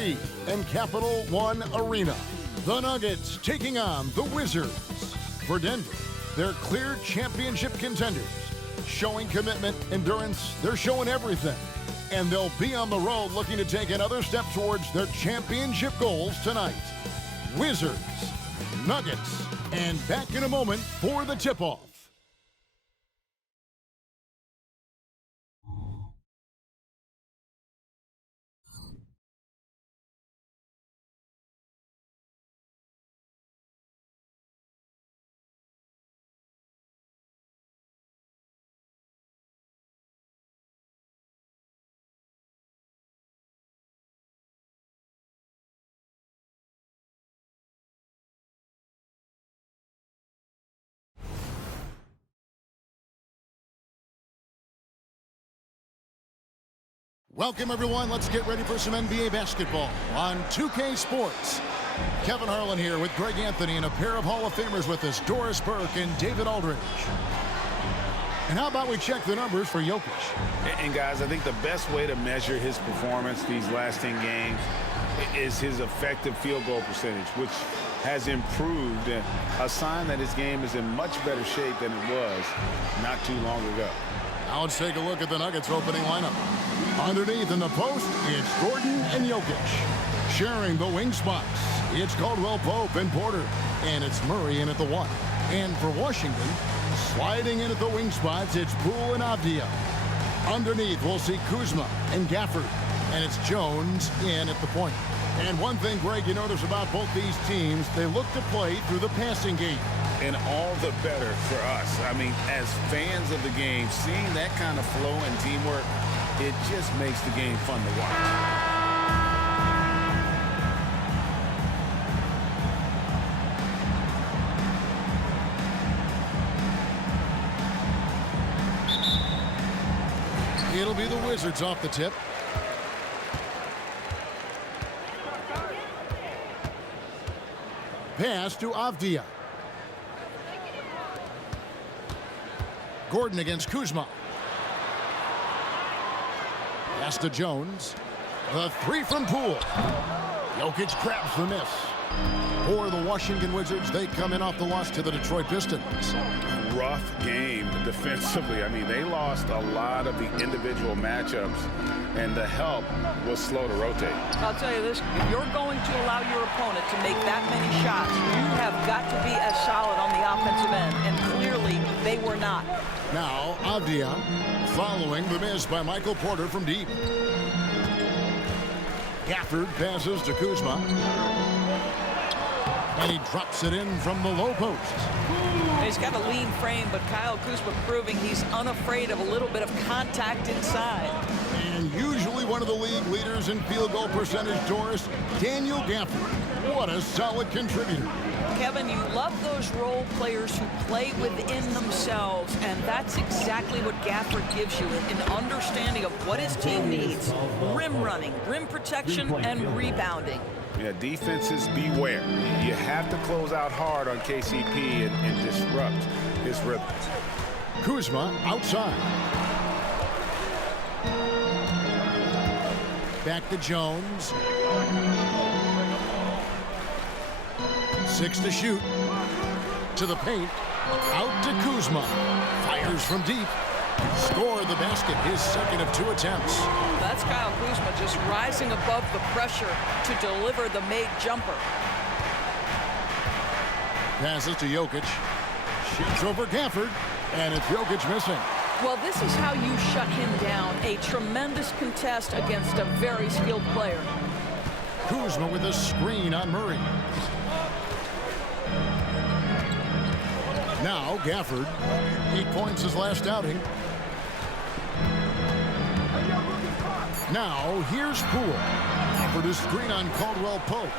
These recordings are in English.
NBC and Capital One Arena. The Nuggets taking on the Wizards. For Denver, they're clear championship contenders. Showing commitment, endurance, they're showing everything. And they'll be on the road looking to take another step towards their championship goals tonight. Wizards, Nuggets, and back in a moment for the tip-off. Welcome, everyone. Let's get ready for some NBA basketball on 2K Sports. Kevin Harlan here with Greg Anthony and a pair of Hall of Famers with us, Doris Burke and David Aldridge. And how about we check the numbers for Jokic? And guys, I think the best way to measure his performance these last 10 games is his effective field goal percentage, which has improved, a sign that his game is in much better shape than it was not too long ago. Now let's take a look at the Nuggets opening lineup. Underneath in the post, it's Gordon and Jokic. Sharing the wing spots, it's Caldwell Pope and Porter. And it's Murray in at the 1. And for Washington, sliding in at the wing spots, it's Poole and Avdia. Underneath, we'll see Kuzma and Gafford. And it's Jones in at the point. And one thing, Greg, you notice about both these teams, they look to play through the passing game. And all the better for us. I mean, as fans of the game, seeing that kind of flow and teamwork, it just makes the game fun to watch. It'll be the Wizards off the tip. Pass to Avdia. Gordon against Kuzma. Pass to Jones. The 3 from Poole. Jokic grabs the miss. For the Washington Wizards, they come in off the loss to the Detroit Pistons. Rough game defensively. I mean, they lost a lot of the individual matchups, and the help was slow to rotate. I'll tell you this, if you're going to allow your opponent to make that many shots, you have got to be as solid on the offensive end, and clearly they were not. Now, Avdia following the miss by Michael Porter from deep. Gafford passes to Kuzma. And he drops it in from the low post. He's got a lean frame, but Kyle Kuzma proving he's unafraid of a little bit of contact inside. And usually one of the league leaders in field goal percentage, Doris, Daniel Gafford. What a solid contributor. Kevin, you love those role players who play within themselves, and that's exactly what Gafford gives you, an understanding of what his team needs. Rim running, rim protection, and rebounding. Yeah, defenses beware. You have to close out hard on KCP and disrupt his rhythm. Kuzma outside. Back to Jones. 6 to shoot. To the paint. Out to Kuzma. Fires from deep. Scored the basket, his second of 2 attempts. That's Kyle Kuzma just rising above the pressure to deliver the made jumper. Passes to Jokic. Shoots over Gafford, and it's Jokic missing. Well, this is how you shut him down. A tremendous contest against a very skilled player. Kuzma with a screen on Murray. Now Gafford, 8 points his last outing. Now here's Poole. Gafford is screen on Caldwell Pope.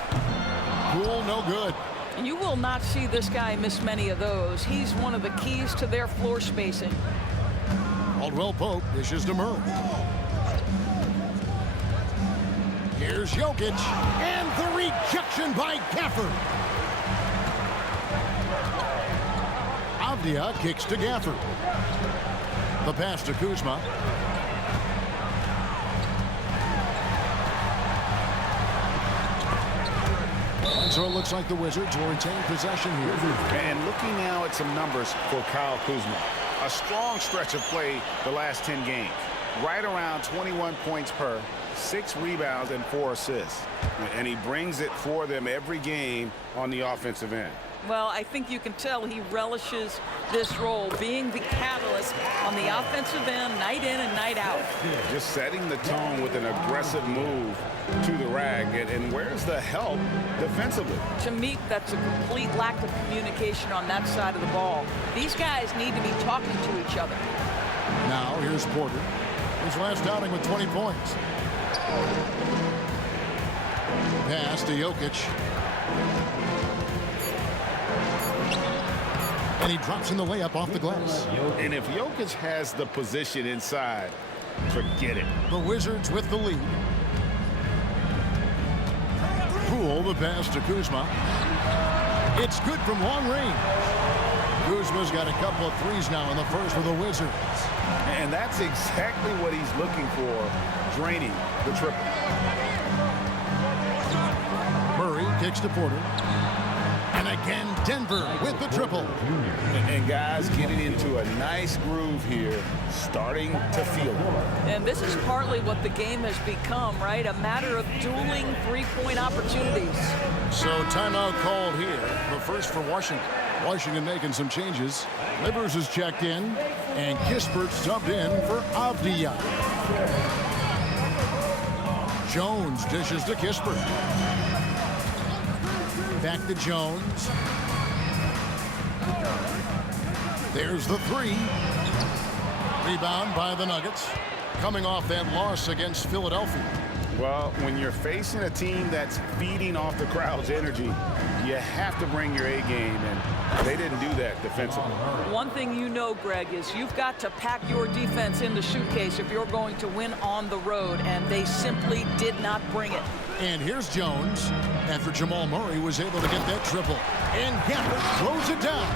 Poole no good. You will not see this guy miss many of those. He's one of the keys to their floor spacing. Caldwell Pope dishes to Murray. Here's Jokic, and the rejection by Gafford. Avdia kicks to Gafford. The pass to Kuzma. So it looks like the Wizards will retain possession here. And looking now at some numbers for Kyle Kuzma. A strong stretch of play the last 10 games. Right around 21 points per, 6 rebounds, and 4 assists. And he brings it for them every game on the offensive end. Well, I think you can tell he relishes this role, being the catalyst on the offensive end, night in and night out. Just setting the tone with an aggressive move to the rack. And where's the help defensively? To me, that's a complete lack of communication on that side of the ball. These guys need to be talking to each other. Now here's Porter. His last outing with 20 points. Pass to Jokic. And he drops in the layup off the glass. And if Jokic has the position inside, forget it. The Wizards with the lead. Poole the pass to Kuzma. It's good from long range. Kuzma's got a couple of threes now in the first for the Wizards. And that's exactly what he's looking for, draining the triple. Murray kicks to Porter. And again, Denver with the triple. And guys getting into a nice groove here, starting to feel it. And this is partly what the game has become, right? A matter of dueling three-point opportunities. So timeout called here, the first for Washington. Washington making some changes. Livers is checked in, and Kispert subbed in for Avdija. Jones dishes to Kispert. Back to Jones. There's the three. Rebound by the Nuggets. Coming off that loss against Philadelphia. Well, when you're facing a team that's feeding off the crowd's energy, you have to bring your A game, and they didn't do that defensively. One thing you know, Greg, is you've got to pack your defense in the suitcase if you're going to win on the road, and they simply did not bring it. And here's Jones after Jamal Murray was able to get that triple. And Gafford throws it down.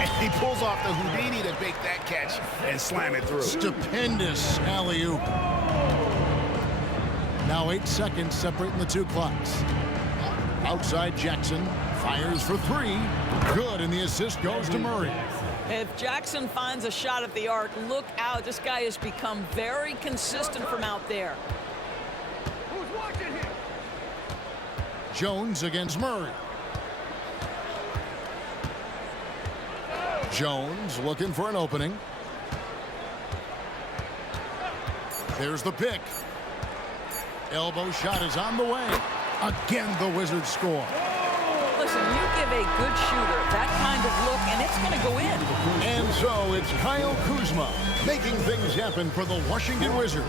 And he pulls off the Houdini to make that catch and slam it through. Stupendous alley-oop. Now 8 seconds separating the two clocks. Outside Jackson fires for three. Good, and the assist goes to Murray. If Jackson finds a shot at the arc, look out. This guy has become very consistent from out there. Jones against Murray. Jones looking for an opening. There's the pick. Elbow shot is on the way. Again, the Wizards score. Listen, you give a good shooter that kind of look, and it's going to go in. And so it's Kyle Kuzma making things happen for the Washington Wizards.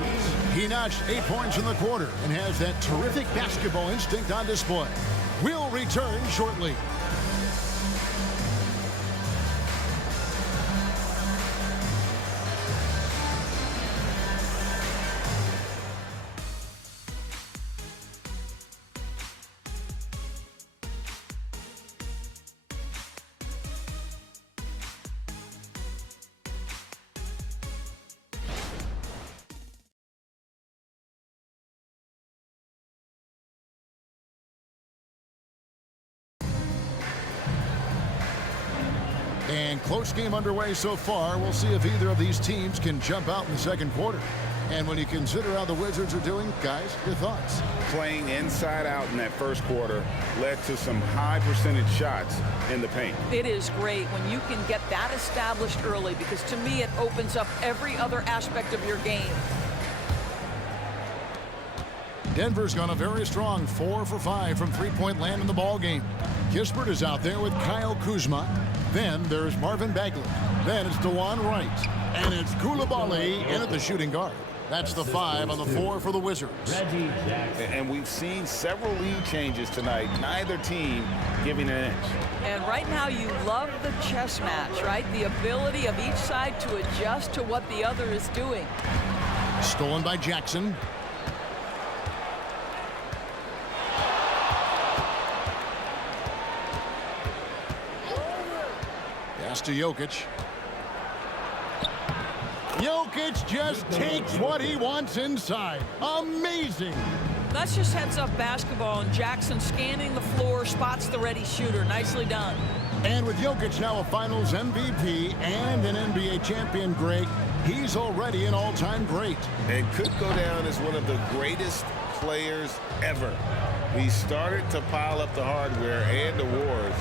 He notched 8 points in the quarter and has that terrific basketball instinct on display. We'll return shortly. And close game underway so far. We'll see if either of these teams can jump out in the second quarter. And when you consider how the Wizards are doing, guys, your thoughts? Playing inside out in that first quarter led to some high percentage shots in the paint. It is great when you can get that established early, because to me it opens up every other aspect of your game. Denver's gone a very strong 4 for 5 from three-point land in the ball game. Kispert is out there with Kyle Kuzma. Then there's Marvin Bagley. Then it's DeJuan Wright. And it's Coulibaly in at the shooting guard. That's the 5 on the 4 for the Wizards. And we've seen several lead changes tonight. Neither team giving an inch. And right now you love the chess match, right? The ability of each side to adjust to what the other is doing. Stolen by Jackson. Pass to Jokic. Jokic just takes what he wants inside. Amazing. That's just heads-up basketball, and Jackson scanning the floor, spots the ready shooter. Nicely done. And with Jokic now a Finals MVP and an NBA champion, Greg, he's already an all-time great. And could go down as one of the greatest players ever. He started to pile up the hardware and awards.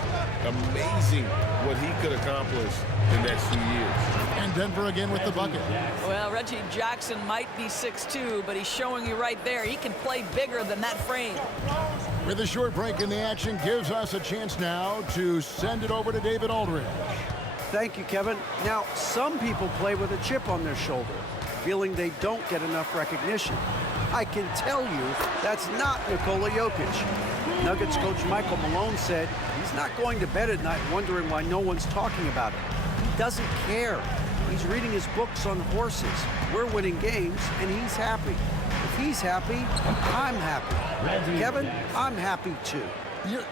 Amazing what he could accomplish in the next few years. And Denver again with the bucket. Well, Reggie Jackson might be 6'2", but he's showing you right there he can play bigger than that frame. With a short break in the action, gives us a chance now to send it over to David Aldridge. Thank you, Kevin. Now, some people play with a chip on their shoulder, feeling they don't get enough recognition. I can tell you that's not Nikola Jokic. Nuggets coach Michael Malone said he's not going to bed at night wondering why no one's talking about it. He doesn't care. He's reading his books on horses. We're winning games, and he's happy. If he's happy, I'm happy. Kevin, I'm happy too.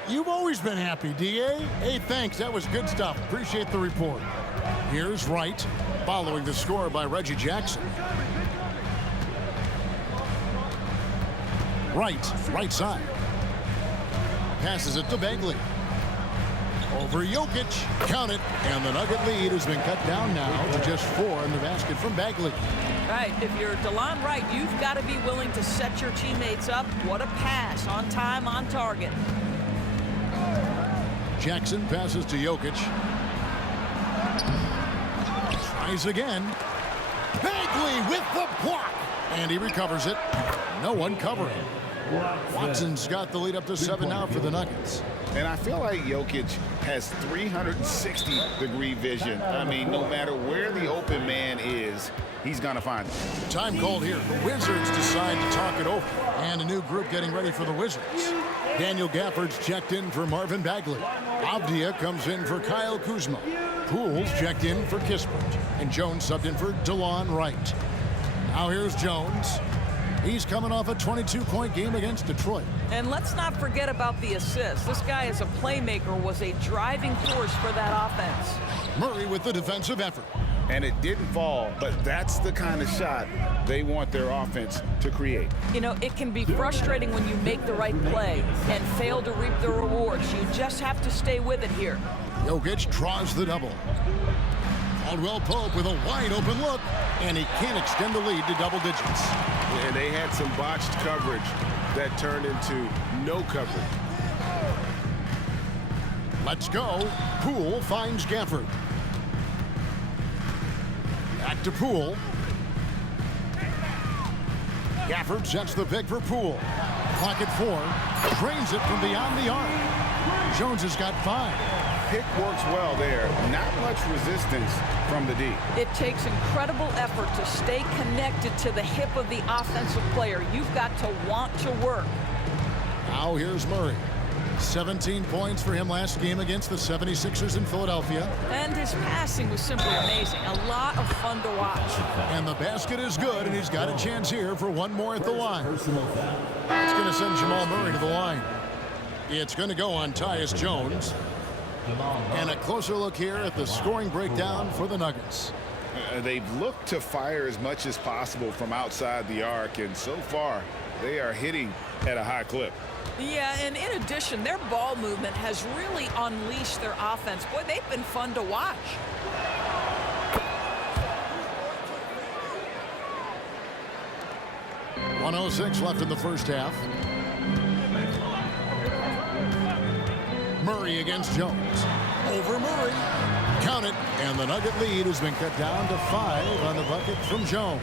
You've always been happy, D.A. Hey, thanks. That was good stuff. Appreciate the report. Here's Wright, following the score by Reggie Jackson. Right side. Passes it to Bagley. Over Jokic. Count it. And the Nugget lead has been cut down now to just 4 in the basket from Bagley. Right, if you're DeLon Wright, you've got to be willing to set your teammates up. What a pass. On time, on target. Jackson passes to Jokic. Tries again. Bagley with the block. And he recovers it. No one covering. Watson's got the lead up to 7 now for the Nuggets. And I feel like Jokic has 360-degree vision. I mean, no matter where the open man is, he's going to find it. Time called here. The Wizards decide to talk it over. And a new group getting ready for the Wizards. Daniel Gafford's checked in for Marvin Bagley. Avdia comes in for Kyle Kuzma. Pools checked in for Kispert. And Jones subbed in for DeLon Wright. Now here's Jones. He's coming off a 22-point game against Detroit. And let's not forget about the assist. This guy as a playmaker was a driving force for that offense. Murray with the defensive effort. And it didn't fall, but that's the kind of shot they want their offense to create. You know, it can be frustrating when you make the right play and fail to reap the rewards. You just have to stay with it here. Jokic draws the double. Caldwell Pope with a wide open look, and he can't extend the lead to double digits. And they had some botched coverage that turned into no coverage. Let's go. Poole finds Gafford. Back to Poole. Gafford sets the pick for Poole. Clock at 4. Drains it from beyond the arc. Jones has got 5. Pick works well there. Not much resistance from the D. It takes incredible effort to stay connected to the hip of the offensive player. You've got to want to work. Now here's Murray. 17 points for him last game against the 76ers in Philadelphia. And his passing was simply amazing. A lot of fun to watch. And the basket is good, and he's got a chance here for one more at the line. It's going to send Jamal Murray to the line. It's going to go on Tyus Jones. And a closer look here at the scoring breakdown for the Nuggets. They've looked to fire as much as possible from outside the arc, and so far they are hitting at a high clip. Yeah, and in addition, their ball movement has really unleashed their offense. Boy, they've been fun to watch. .106 left in the first half. Murray against Jones. Over Murray. Count it. And the Nugget lead has been cut down to 5 on the bucket from Jones.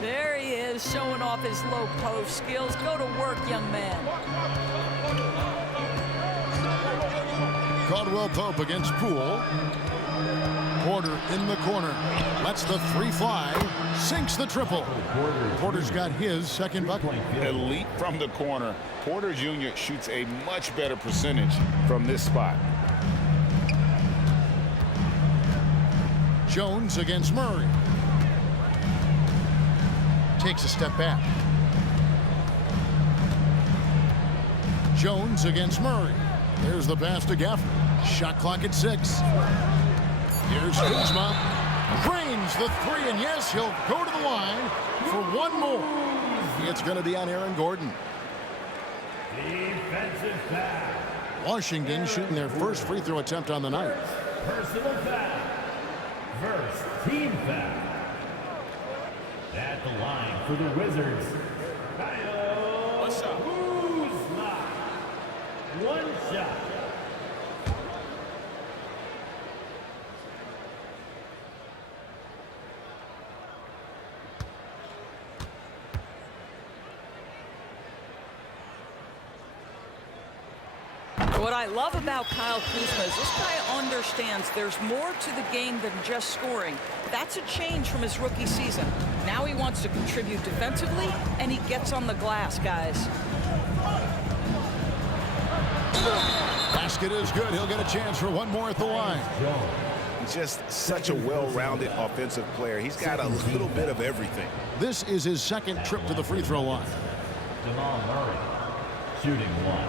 There he is, showing off his low post skills. Go to work, young man. Caldwell Pope against Poole. Porter in the corner. Lets the 3 fly. Sinks the triple. Porter's got his second bucket. Elite from the corner. Porter Jr. shoots a much better percentage from this spot. Jones against Murray. Takes a step back. Jones against Murray. There's the pass to Gafford. Shot clock at 6. Here's Kuzma. Drains the 3, and yes, he'll go to the line for one more. It's going to be on Aaron Gordon. Defensive foul. Washington shooting their first free throw attempt on the night. Personal foul. First team foul. At the line for the Wizards, Kyle Kuzma. One shot. What I love about Kyle Kuzma is this guy understands there's more to the game than just scoring. That's a change from his rookie season. Now he wants to contribute defensively, and he gets on the glass, guys. Basket is good. He'll get a chance for one more at the line. Just such a well-rounded offensive player. He's got a little bit of everything. This is his second trip to the free throw line. Jamal Murray, shooting one.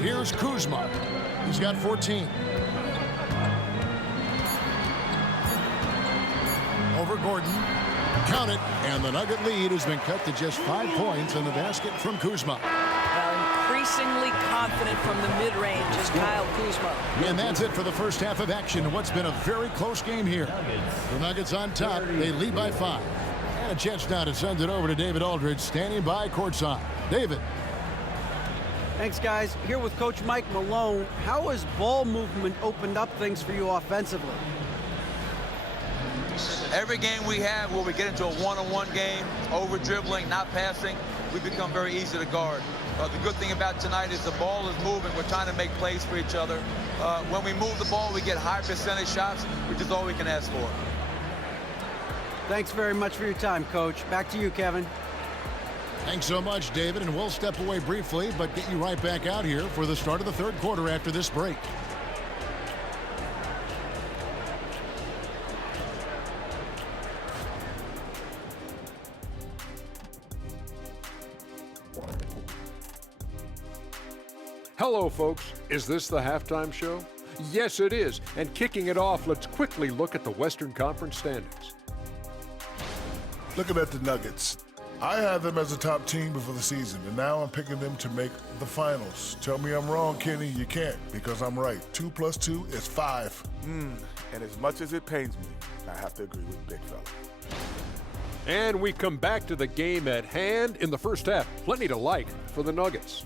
Here's Kuzma. He's got 14. Over Gordon. Count it. And the Nugget lead has been cut to just 5 points in the basket from Kuzma. Increasingly confident from the mid-range is Kyle Kuzma. And that's it for the first half of action in what's been a very close game here. The Nuggets on top. They lead by 5. And a chance now to send it over to David Aldridge, standing by courtside. David. Thanks, guys. Here with Coach Mike Malone. How has ball movement opened up things for you offensively? Every game we have where we get into a one-on-one game, over-dribbling, not passing, we become very easy to guard. The good thing about tonight is the ball is moving. We're trying to make plays for each other. When we move the ball, we get high percentage shots, which is all we can ask for. Thanks very much for your time, Coach. Back to you, Kevin. Thanks so much, David, and we'll step away briefly, but get you right back out here for the start of the third quarter after this break. Hello, folks. Is this the halftime show? Yes, it is. And kicking it off, let's quickly look at the Western Conference standings. Looking at the Nuggets, I had them as a top team before the season, and now I'm picking them to make the finals. Tell me I'm wrong, Kenny. You can't, because I'm right. 2 + 2 is 5. And as much as it pains me, I have to agree with Big Fella. And we come back to the game at hand in the first half. Plenty to like for the Nuggets.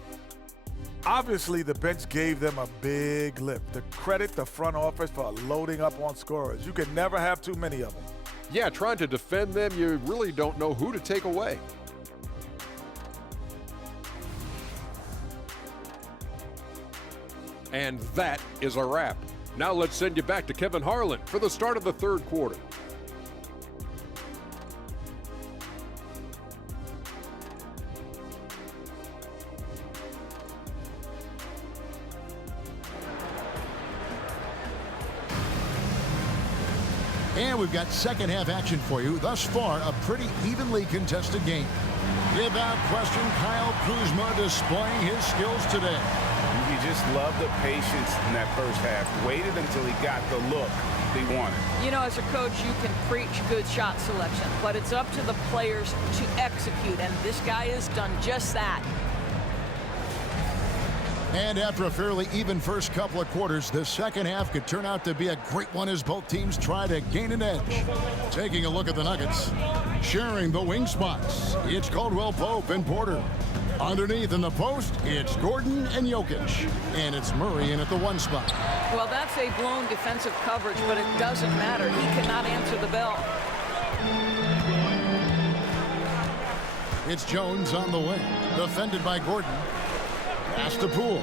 Obviously, the bench gave them a big lift. To credit the front office for loading up on scorers. You can never have too many of them. Yeah, trying to defend them, you really don't know who to take away. And that is a wrap. Now let's send you back to Kevin Harlan for the start of the third quarter. And we've got second half action for you. Thus far, a pretty evenly contested game. Without question, Kyle Kuzma displaying his skills today. You just love the patience in that first half. Waited until he got the look he wanted. You know, as a coach, you can preach good shot selection, but it's up to the players to execute, and this guy has done just that. And after a fairly even first couple of quarters, the second half could turn out to be a great one as both teams try to gain an edge. Taking a look at the Nuggets, sharing the wing spots, it's Caldwell Pope and Porter. Underneath in the post, it's Gordon and Jokic. And it's Murray in at the 1 spot. Well, that's a blown defensive coverage, but it doesn't matter. He cannot answer the bell. It's Jones on the wing, defended by Gordon. Pass to Poole.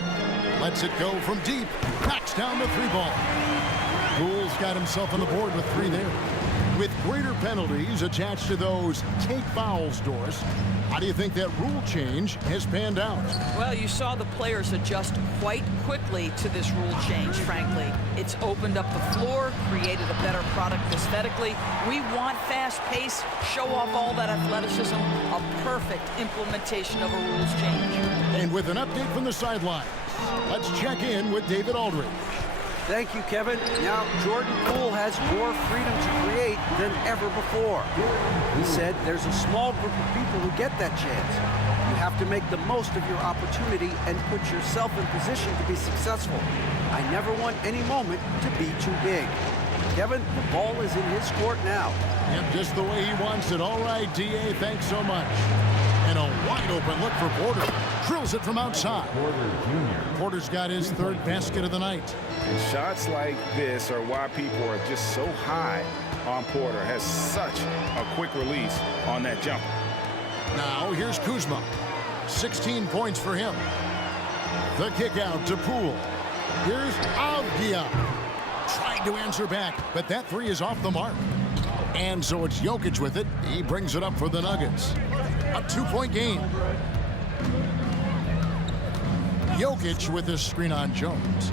Lets it go from deep. Knocks down the 3 ball. Poole's got himself on the board with 3 there. With greater penalties attached to those take fouls, Doris, how do you think that rule change has panned out? Well, you saw the players adjust quite quickly to this rule change, frankly. It's opened up the floor, created a better product aesthetically. We want fast pace, show off all that athleticism, a perfect implementation of a rules change. And with an update from the sideline, let's check in with David Aldridge. Thank you, Kevin. Now, Jordan Poole has more freedom to create than ever before. He said there's a small group of people who get that chance. You have to make the most of your opportunity and put yourself in position to be successful. I never want any moment to be too big. Kevin, the ball is in his court now. Yep, just the way he wants it. All right, D.A., thanks so much. And a wide-open look for Porter. Drills it from outside. Porter's got his third basket of the night. And shots like this are why people are just so high on Porter. Has such a quick release on that jumper. Now here's Kuzma. 16 points for him. The kick out to Poole. Here's Avdia. Tried to answer back, but that three is off the mark. And so it's Jokic with it. He brings it up for the Nuggets. A 2-point game. Jokic with this screen on Jones.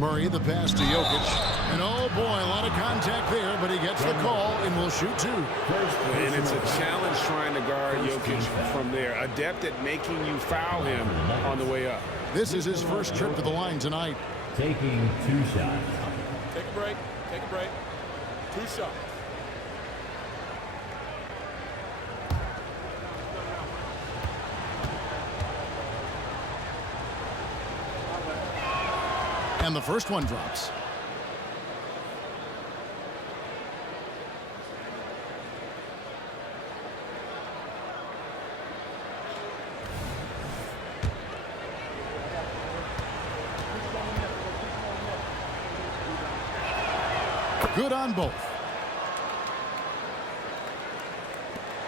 Murray, the pass to Jokic. And oh boy, a lot of contact there, but he gets the call and will shoot two. And it's a challenge trying to guard Jokic from there. Adept at making you foul him on the way up. This is his first trip to the line tonight. Taking 2 shots. Take a break. Take a break. 2 shots. And the first one drops. Good on both.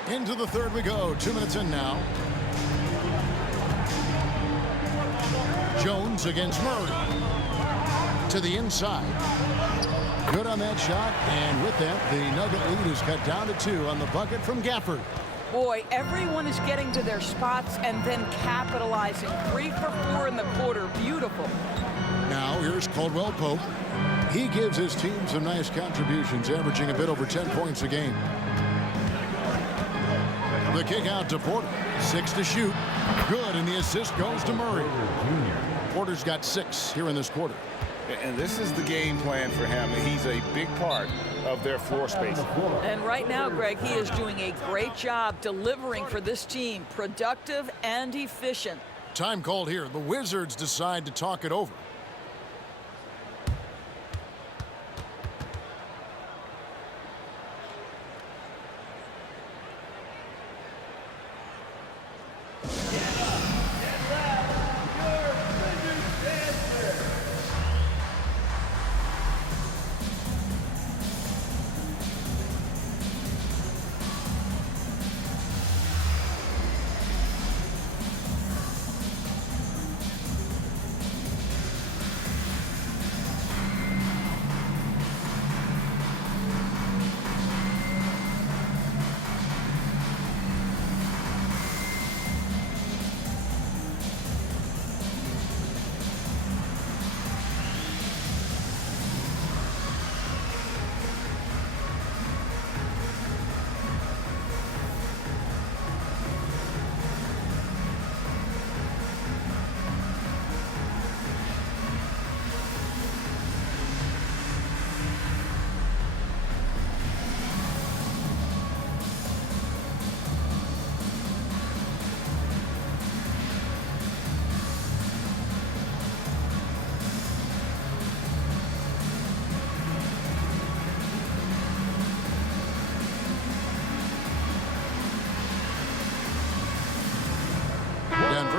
Into the third we go. 2 minutes in now. Jones against Murray. To the inside. Good on that shot, and with that, the Nugget lead is cut down to 2 on the bucket from Gafford. Boy, everyone is getting to their spots and then capitalizing. 3 for 4 in the quarter. Beautiful. Now here's Caldwell Pope. He gives his team some nice contributions, averaging a bit over 10 points a game. The kick out to Porter. 6 to shoot. Good, and the assist goes to Murray. Porter's got 6 here in this quarter. And this is the game plan for him. He's a big part of their floor space. And right now, Greg, he is doing a great job delivering for this team. Productive and efficient. Time called here. The Wizards decide to talk it over.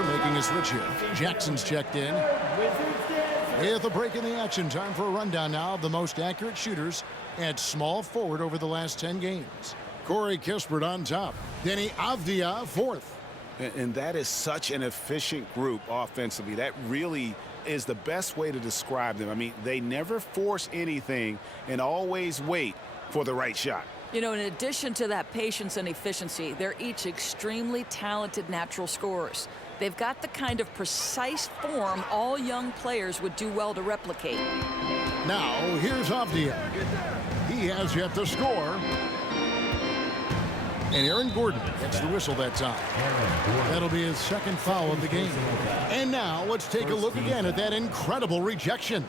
Making a switch here. Jackson's checked in. With a break in the action, time for a rundown now of the most accurate shooters at small forward over the last 10 games. Corey Kispert on top. Denny Avdia fourth. And that is such an efficient group offensively. That really is the best way to describe them. I mean, they never force anything and always wait for the right shot. You know, in addition to that patience and efficiency, they're each extremely talented natural scorers. They've got the kind of precise form all young players would do well to replicate. Now, here's Avdia. He has yet to score. And Aaron Gordon gets the whistle that time. That'll be his second foul of the game. And now, let's take a look again at that incredible rejection.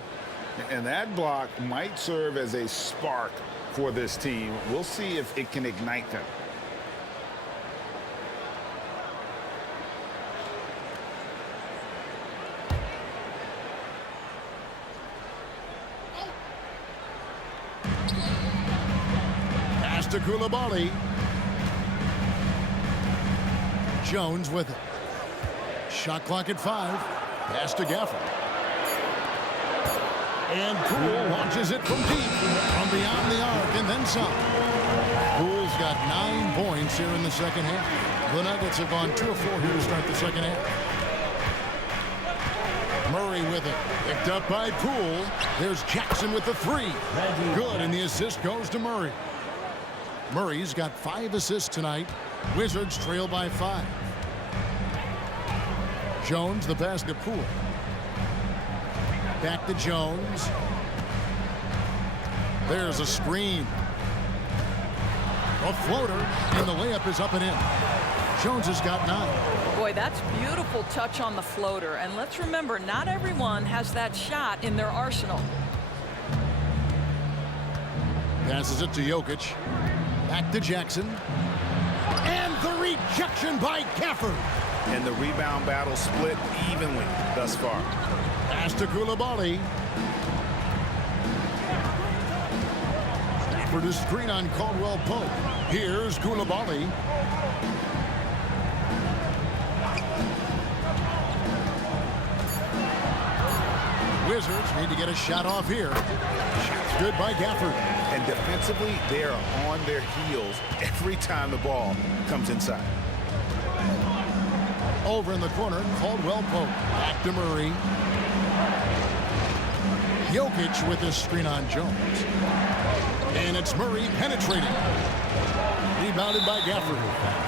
And that block might serve as a spark for this team. We'll see if it can ignite them. Pass to Koulibaly. Jones with it. Shot clock at 5. Pass to Gafford. And Poole launches it from deep, from beyond the arc, and then some. Poole's got 9 points here in the second half. The Nuggets have gone 2 of 4 here to start the second half. Murray with it. Picked up by Poole. There's Jackson with the 3. Good, and the assist goes to Murray. Murray's got 5 assists tonight. Wizards trail by 5. Jones, the pass to Poole. Back to Jones. There's a screen. A floater, and the layup is up and in. Jones has got 9. Boy, that's beautiful touch on the floater. And let's remember, not everyone has that shot in their arsenal. Passes it to Jokic. Back to Jackson. And the rejection by Gafford. And the rebound battle split evenly thus far. Pass to Koulibaly. For the screen on Caldwell Pope. Here's Koulibaly. Wizards need to get a shot off here. Shot's good by Gafford. And defensively, they are on their heels every time the ball comes inside. Over in the corner, Caldwell Pope. Back to Murray. Jokic with his screen on Jones. And it's Murray penetrating. Rebounded by Gafford.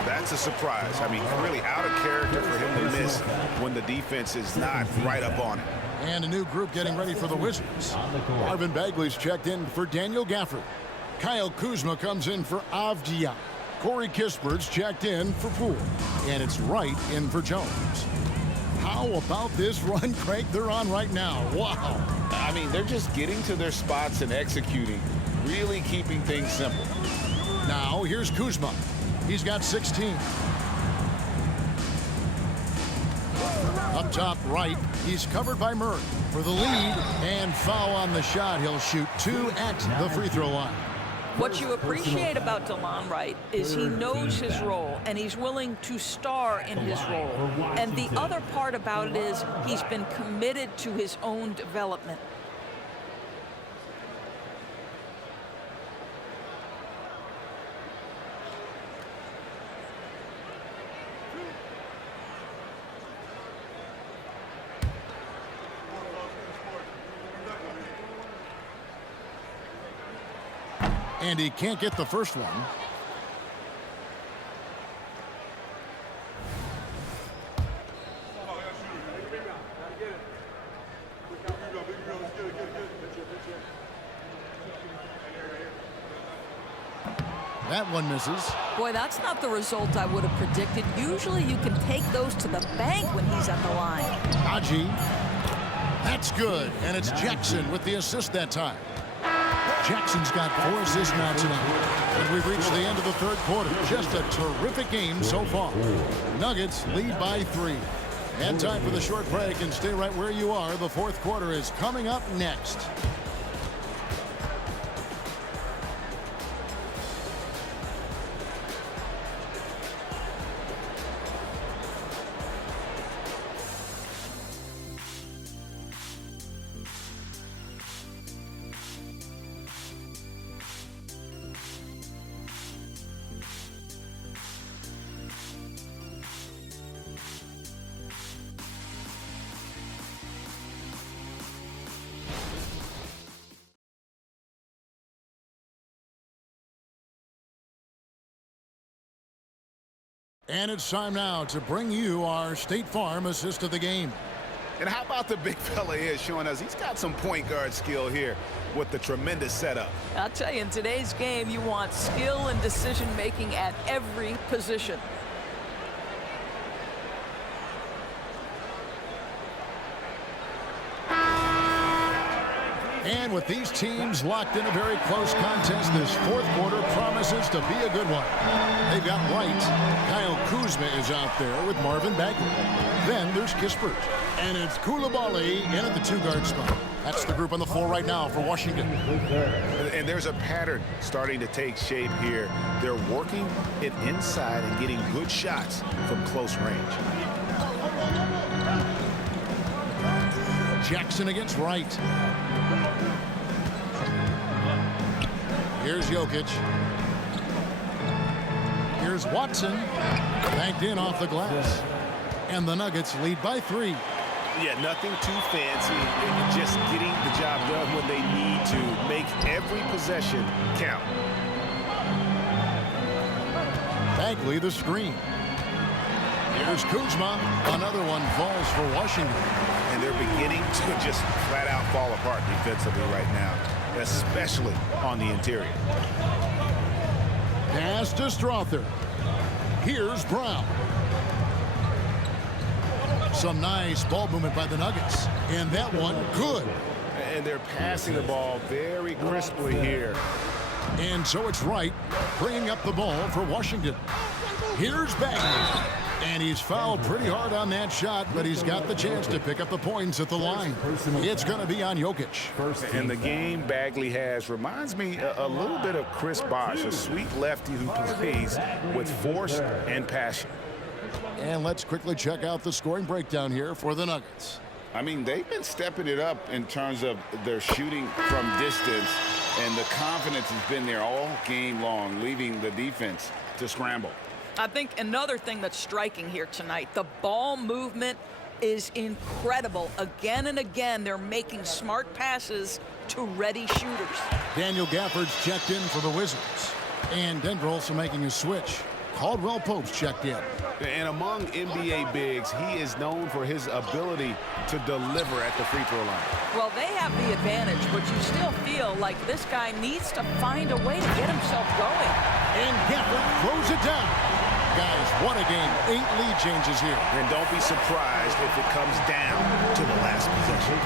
That's a surprise. I mean, really out of character for him to miss when the defense is not right up on it. And a new group getting ready for the Wizards. Marvin Bagley's checked in for Daniel Gafford. Kyle Kuzma comes in for Avdia. Corey Kispert's checked in for Poole. And it's Wright in for Jones. How about this run crank they're on right now? Wow. I mean, they're just getting to their spots and executing, really keeping things simple. Now, here's Kuzma. He's got 16. Up top right, he's covered by Murray for the lead, and foul on the shot. He'll shoot 2 at the free throw line. What you appreciate about DeLon Wright is he knows his role, and he's willing to star in his role. And the other part about it is he's been committed to his own development. And he can't get the first one. That one misses. Boy, that's not the result I would have predicted. Usually you can take those to the bank when he's at the line. Haji. That's good. And it's Jackson with the assist that time. Jackson's got 4 assists now tonight. And we've reached the end of the third quarter. Just a terrific game so far. Nuggets lead by 3. And time for the short break, and stay right where you are. The fourth quarter is coming up next. And it's time now to bring you our State Farm assist of the game. And how about the big fella here showing us he's got some point guard skill here with the tremendous setup. I'll tell you, in today's game, you want skill and decision-making at every position. And with these teams locked in a very close contest, this fourth quarter promises to be a good one. They've got White. Kyle Kuzma is out there with Marvin Bagley. Then there's Kispert. And it's Coulibaly in at the two-guard spot. That's the group on the floor right now for Washington. And there's a pattern starting to take shape here. They're working it inside and getting good shots from close range. Jackson against Wright. Here's Jokic. Here's Watson. Banked in off the glass. And the Nuggets lead by 3. Yeah, nothing too fancy. Just getting the job done when they need to. Make every possession count. Bagley the screen. Here's Kuzma. Another one falls for Washington. And they're beginning to just flat out fall apart defensively right now, especially on the interior. Pass to Strother. Here's Brown. Some nice ball movement by the Nuggets. And that one good. And they're passing the ball very crisply here. And so it's Wright bringing up the ball for Washington. Here's Bagley. And he's fouled pretty hard on that shot, but he's got the chance to pick up the points at the line. It's going to be on Jokic. And the game Bagley has reminds me a little bit of Chris Bosh, a sweet lefty who plays with force and passion. And let's quickly check out the scoring breakdown here for the Nuggets. I mean, they've been stepping it up in terms of their shooting from distance, and the confidence has been there all game long, leaving the defense to scramble. I think another thing that's striking here tonight, the ball movement is incredible. Again and again, they're making smart passes to ready shooters. Daniel Gafford's checked in for the Wizards. And Denver also making a switch. Caldwell Pope's checked in. And among NBA bigs, he is known for his ability to deliver at the free throw line. Well, they have the advantage, but you still feel like this guy needs to find a way to get himself going. And Gafford throws it down. Guys, what a game. 8 lead changes here. And don't be surprised if it comes down to the last possession.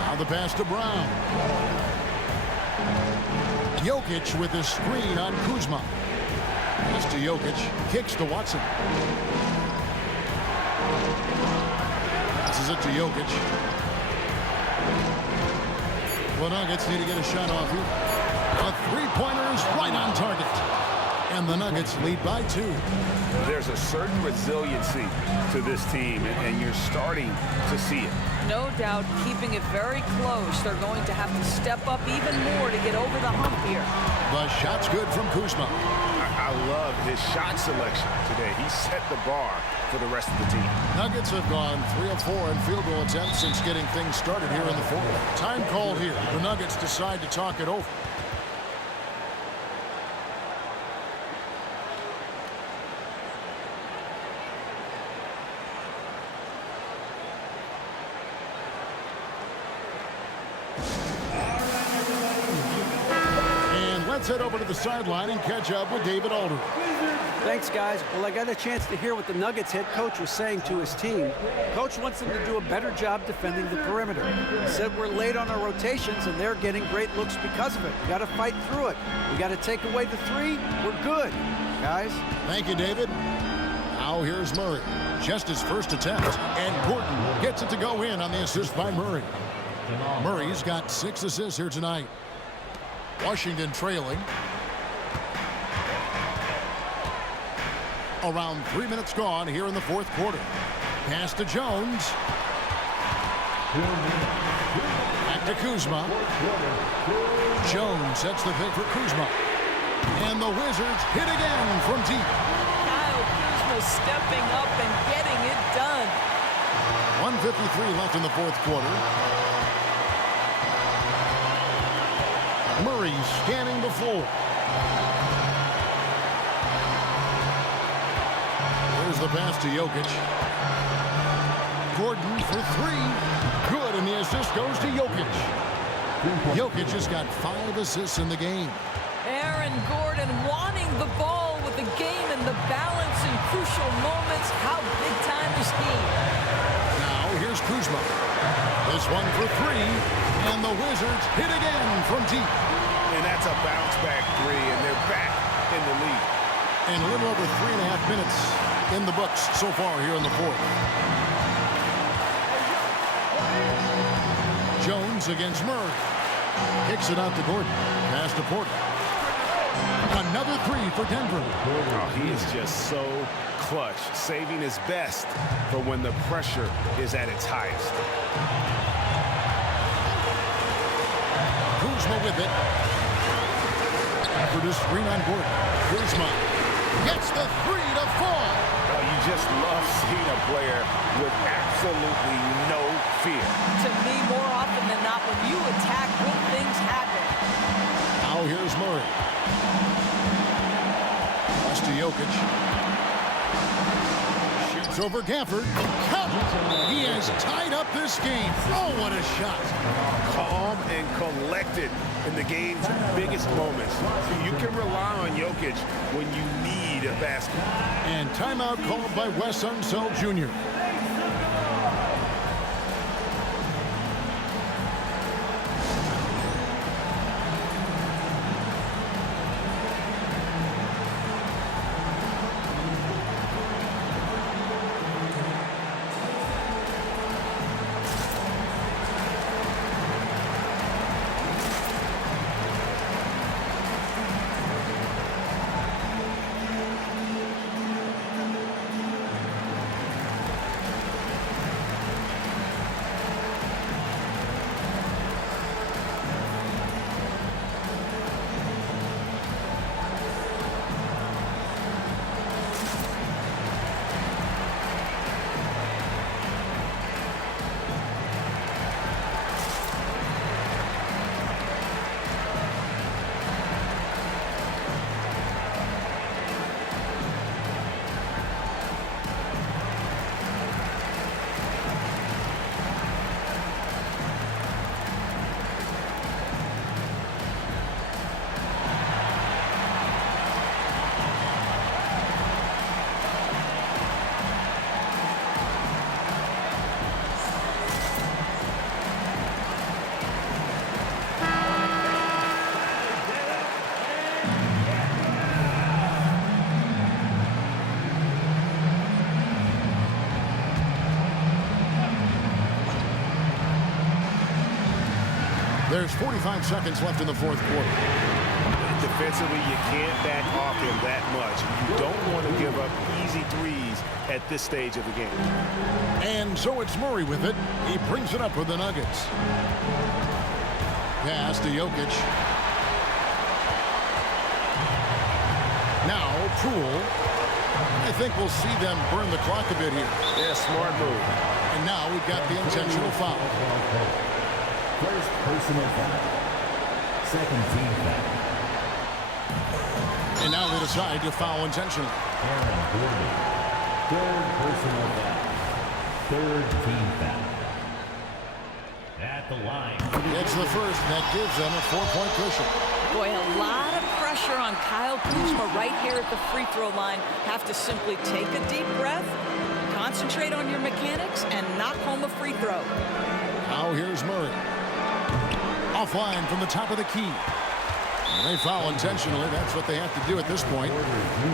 Now the pass to Brown. Jokic with his screen on Kuzma. Pass to Jokic. Kicks to Watson. Passes it to Jokic. The Nuggets need to get a shot off here. A three-pointer is right on target. And the Nuggets lead by 2. There's a certain resiliency to this team, and you're starting to see it. No doubt, keeping it very close. They're going to have to step up even more to get over the hump here. The shot's good from Kuzma. I love his shot selection today. He set the bar for the rest of the team. Nuggets have gone 3 of 4 in field goal attempts since getting things started here in the fourth. Time call here. The Nuggets decide to talk it over. Let's head over to the sideline and catch up with David Aldridge. Thanks, guys. Well, I got a chance to hear what the Nuggets head coach was saying to his team. Coach wants them to do a better job defending the perimeter. He said we're late on our rotations, and they're getting great looks because of it. We got to fight through it. We got to take away the 3. We're good, guys. Thank you, David. Now here's Murray. Just his first attempt. And Gordon gets it to go in on the assist by Murray. Murray's got 6 assists here tonight. Washington trailing. Around 3 minutes gone here in the fourth quarter. Pass to Jones. Back to Kuzma. Jones sets the pick for Kuzma. And the Wizards hit again from deep. Kyle Kuzma stepping up and getting it done. 1:53 left in the fourth quarter. Murray scanning the floor. the pass to Jokic. Gordon for three. Good, and the assist goes to Jokic. Jokic has got 5 assists in the game. Aaron Gordon wanting the ball with the game and the balance in crucial moments. How big time is he? Now here's Kuzma. This one for three, and the Wizards hit again from deep. And that's a bounce-back three, and they're back in the lead. And a little over 3.5 minutes in the books so far here in the fourth. Jones against Murray. Kicks it out to Gordon. Pass to Porter. Another three for Denver. Oh, he is just so clutch, saving his best for when the pressure is at its highest. Kuzma with it. After this screen on Gordon. Kuzma gets the three to fall. Oh, you just love seeing a player with absolutely no fear. To me, more often than not, when you attack, good things happen. Now here's Murray. Pass to Jokic. Shoots over Gafford. Cut! He has tied up this game. Oh, what a shot. Calm and collected in the game's biggest moments. So you can rely on Jokic when you need a basket. And timeout called by Wes Unseld Jr. There's 45 seconds left in the fourth quarter. Defensively, you can't back off him that much. You don't want to give up easy threes at this stage of the game. And so it's Murray with it. He brings it up for the Nuggets. Pass to Jokic. Now, Poole. I think we'll see them burn the clock a bit here. Yeah, smart move. And now we've got the intentional foul. First personal foul. Second team foul. And now they decide to foul intentionally. Aaron Gordon. Third personal foul. Third team foul. At the line. It's the first, and that gives them a 4-point cushion. Boy, a lot of pressure on Kyle Kuzma right here at the free throw line. Have to simply take a deep breath, concentrate on your mechanics, and knock home a free throw. Now here's Murray. Offline from the top of the key. And they foul intentionally. That's what they have to do at this point.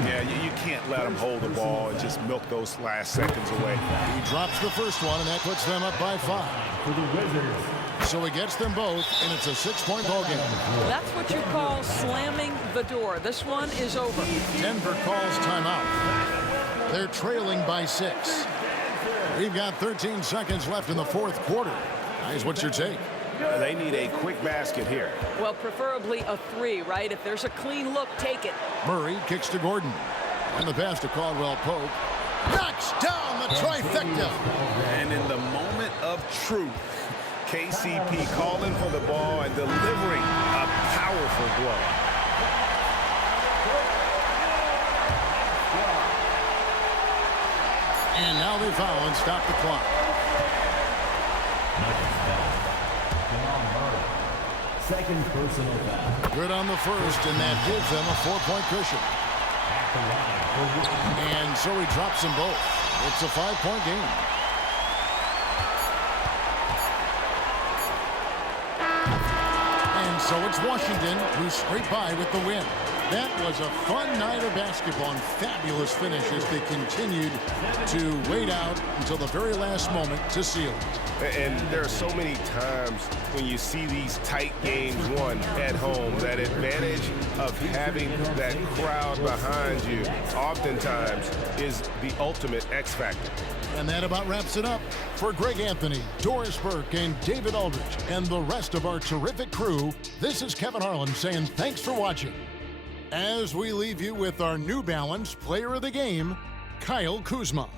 Yeah, you can't let them hold the ball and just milk those last seconds away. He drops the first one, and that puts them up by 5. For the Wizards. So he gets them both, and it's a 6-point ball game. That's what you call slamming the door. This one is over. Denver calls timeout. They're trailing by 6. We've got 13 seconds left in the fourth quarter. Guys, what's your take? They need a quick basket here. Well, preferably a 3, right? If there's a clean look, take it. Murray kicks to Gordon. And the pass to Caldwell Pope. Knocks down the trifecta. And in the moment of truth, KCP calling for the ball and delivering a powerful blow. personal foul and stop the clock. Nuggets foul. Jamal Murray. Second personal foul. Good on the first, and that gives them a 4-point cushion. At the line for Washington. And so he drops them both. It's a 5-point game. And so it's Washington who scrape by with the win. That was a fun night of basketball and fabulous finish as they continued to wait out until the very last moment to seal it. And there are so many times when you see these tight games won at home, that advantage of having that crowd behind you oftentimes is the ultimate X factor. And that about wraps it up. For Greg Anthony, Doris Burke, and David Aldridge, and the rest of our terrific crew, this is Kevin Harlan saying thanks for watching. As we leave you with our New Balance Player of the Game, Kyle Kuzma.